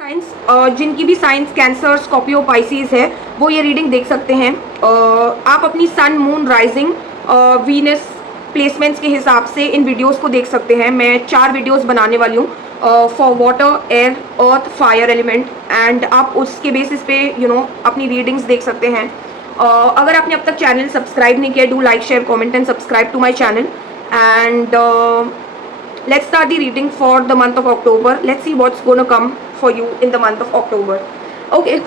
Science जिनकी भी science cancer Scorpio Pisces है वो ये रीडिंग देख सकते हैं। आप अपनी sun moon rising Venus placements के हिसाब से इन वीडियोस को देख सकते हैं। मैं 4 वीडियोस बनाने वाली हूँ for water, air, earth, fire element, and आप उसके बेसिस पे अपनी रीडिंग्स देख सकते हैं। अगर आपने अब तक चैनल सब्सक्राइब नहीं किया, do like, share, comment and subscribe to my channel. And let's start the reading for the month of October. Let's see what's going to come for you in the month of October. Okay,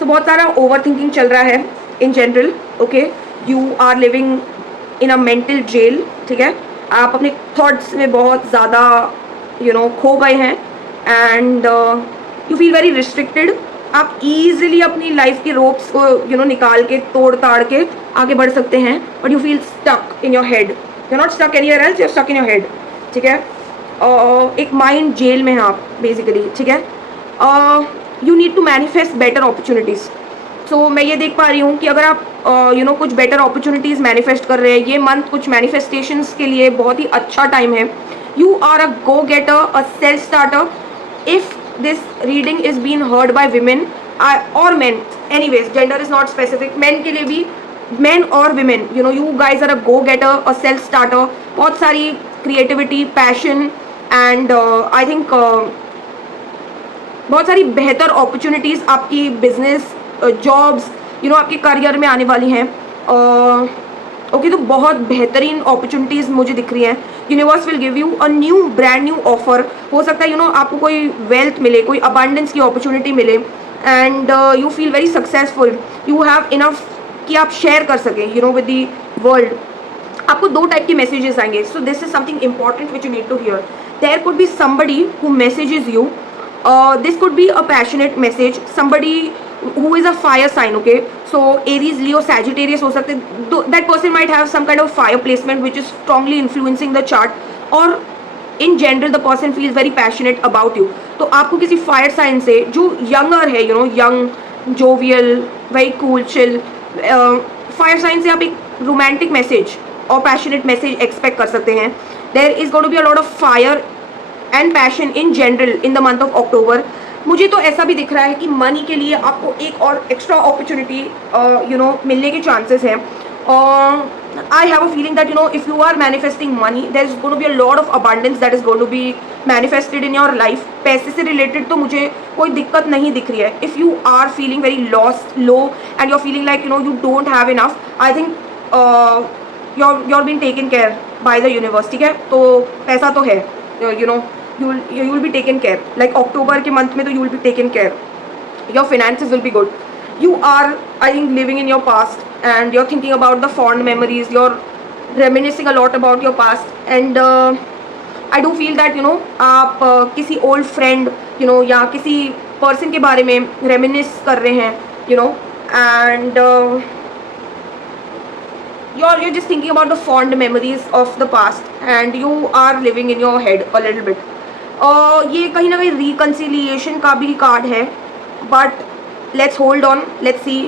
so बहुत सारा overthinking चल रहा है in general. Okay, you are living in a mental jail. ठीक है, आप अपने thoughts में बहुत ज़्यादा खो गए हैं and you feel very restricted. आप easily अपनी life की ropes को निकाल के तोड़ ताड़ के आगे बढ़ सकते हैं, but you feel stuck in your head. You're not stuck anywhere else, you're stuck in your head. ठीक है, एक माइंड जेल में हैं आप बेसिकली। ठीक है, you need to manifest better opportunities. So मैं ये देख पा रही हूँ कि अगर आप कुछ बेटर अपॉर्चुनिटीज़ मैनिफेस्ट कर रहे हैं, ये मंथ कुछ मैनिफेस्टेशंस के लिए बहुत ही अच्छा टाइम है। You are a go getter, a self starter. If this reading is been heard by women और man, anyways gender is not specific, man के लिए भी, men और women, you guys are a go getter, a self starter, बहुत सारी creativity, passion and I think बहुत सारी बेहतर opportunities आपकी business, jobs, आपके career में आने वाली हैं। ओके, तो बहुत बेहतरीन opportunities मुझे दिख रही हैं। Universe will give you a new brand new offer. हो सकता है आपको कोई वेल्थ मिले, कोई abundance की opportunity मिले and you feel very successful, you have enough कि आप शेयर कर सकें विद दी वर्ल्ड। आपको 2 टाइप के मैसेजेस आएंगे। So this is something important which you need to hear. There could be somebody who messages you, this could be a passionate message, somebody who is a fire sign. Okay, so Aries, Leo, Sagittarius हो सकते हैं। That person might have some kind of fire placement which is strongly influencing the chart, और in general the person feels very passionate about you. तो आपको किसी fire sign से जो younger है, young, jovial, very cool, chill, fire sign से आप एक रोमांटिक मैसेज और पैशनेट मैसेज एक्सपेक्ट कर सकते हैं। There is going to be a lot of fire and passion in general in the month of October. मुझे तो ऐसा भी दिख रहा है कि मनी के लिए आपको एक और एक्स्ट्रा अपॉर्चुनिटी मिलने के चांसेस हैं। I have a feeling that if you are manifesting money, there is going to be a lot of abundance that is going to be manifested in your life. पैसे से related तो मुझे कोई दिक्कत नहीं दिख रही है। If you are feeling very lost, low, and you're feeling like you don't have enough, I think you're being taken care by the universe. ठीक है, तो पैसा तो है, you will be taken care. Like October के month में तो you will be taken care. Your finances will be good. You are, I think, living in your past and you're thinking about the fond memories, you're reminiscing a lot about your past, and I do feel that आप किसी old friend या किसी person के बारे में reminisce कर रहे हैं, and you're just thinking about the fond memories of the past and you are living in your head a little bit. ये कहीं ना कहीं reconciliation का भी कार्ड है, but let's hold on, let's see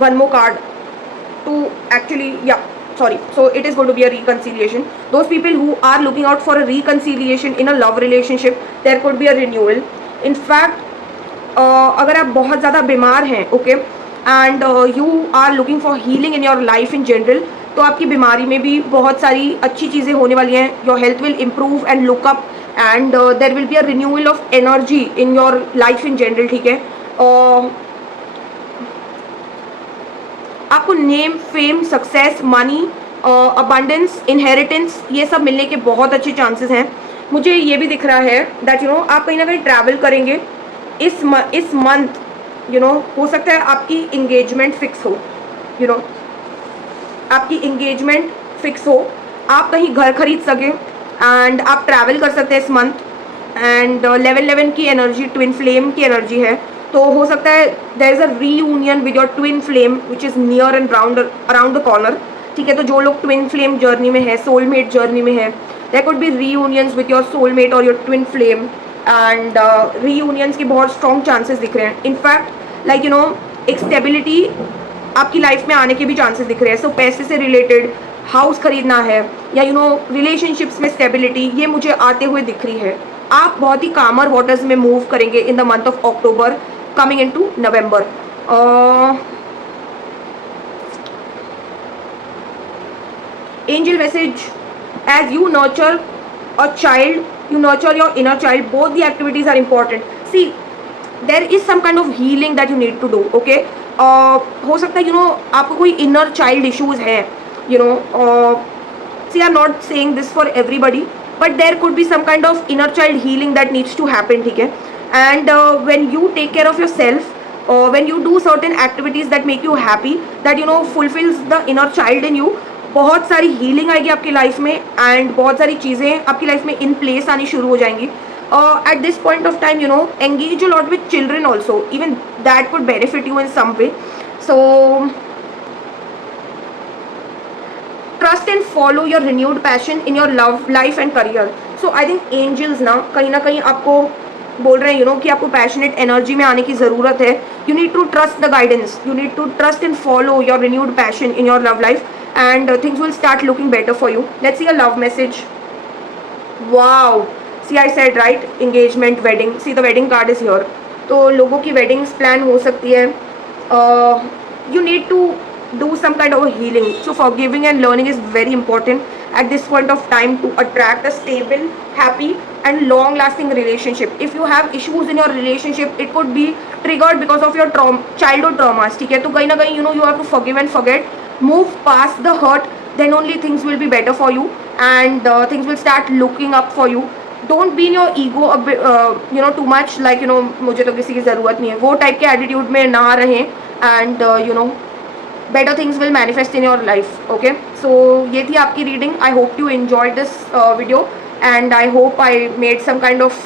one more card to actually, yeah, sorry, so it is going to be a reconciliation. Those people who are looking out for a reconciliation in a love relationship, there could be a renewal. In fact अगर आप बहुत ज़्यादा बीमार हैं, okay, and you are looking for healing in your life in general, तो आपकी बीमारी में भी बहुत सारी अच्छी चीज़ें होने वाली हैं। your health will improve and look up and there will be a renewal of energy in your life in general। ठीक है, आपको name, fame, success, money, abundance, inheritance, ये सब मिलने के बहुत अच्छे चांसेस हैं। मुझे ये भी दिख रहा है दैट आप कहीं ना कहीं ट्रैवल करेंगे इस मंथ। हो सकता है आपकी इंगेजमेंट फिक्स हो, आपकी इंगेजमेंट फिक्स हो, आप कहीं घर खरीद सकें एंड आप ट्रैवल कर सकते हैं इस मंथ। एंड 11 की एनर्जी ट्विन फ्लेम की एनर्जी है, तो हो सकता है there is a reunion with your twin flame which is near and around the corner. ठीक है, तो जो लोग ट्विन फ्लेम जर्नी में है, सोलमेट जर्नी में है, there could be reunions with your soulmate और your twin flame, and reunions के बहुत स्ट्रॉन्ग चांसेस दिख रहे हैं। इनफैक्ट लाइक एक स्टेबिलिटी आपकी लाइफ में आने के भी चांसेस दिख रहे हैं। सो पैसे से रिलेटेड, हाउस खरीदना है या रिलेशनशिप्स में स्टेबिलिटी, ये मुझे आते हुए दिख रही है आप बहुत ही कामर वाटर्स में मूव करेंगे in the month of October coming in to November. Angel message: as you nurture a child, you nurture your inner child. Both the activities are important. See, there is some kind of healing that you need to do. Okay, हो सकता है आपको कोई inner child issues है. See, I'm not saying this for everybody, but there could be some kind of inner child healing that needs to happen. ठीक है, and when you take care of yourself, when you do certain activities that make you happy, that fulfills the inner child in you, बहुत सारी healing आएगी आपकी life में and बहुत सारी चीज़ें आपकी लाइफ में इन प्लेस आनी शुरू हो जाएंगी. At this point of time engage a lot with children also, even that could benefit you in some way. So trust and follow your renewed passion in your love life and career. So I think angels ना कहीं आपको बोल रहे हैं कि आपको passionate energy में आने की ज़रूरत है. You need to trust the guidance, you need to trust and follow your renewed passion in your love life, and things will start looking better for you. Let's see a love message. Wow, see, I said right, engagement, wedding. See, the wedding card is here. तो लोगों की weddings plan हो सकती है. You need to do some kind of a healing. So forgiving and learning is very important at this point of time to attract a stable, happy and long lasting relationship. If you have issues in your relationship, it could be triggered because of your childhood traumas. ठीक है, तो कहीं ना कहीं you have to forgive and forget, move past the hurt, then only things will be better for you and things will start looking up for you. Don't be in your ego a bit, too much, like मुझे तो किसी की ज़रूरत नहीं है, वो type के attitude में ना रहें and better things will manifest in your life. Okay, so ये थी आपकी reading. I hope you enjoyed this video and I hope I made some kind of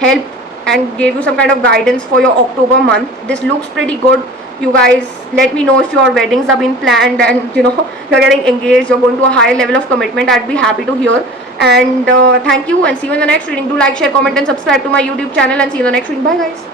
help and gave you some kind of guidance for your October month. This looks pretty good. You guys let me know if your weddings have been planned and you're getting engaged, you're going to a higher level of commitment. I'd be happy to hear. And thank you and see you in the next reading. Do like, share, comment and subscribe to my YouTube channel and see you in the next reading. Bye guys.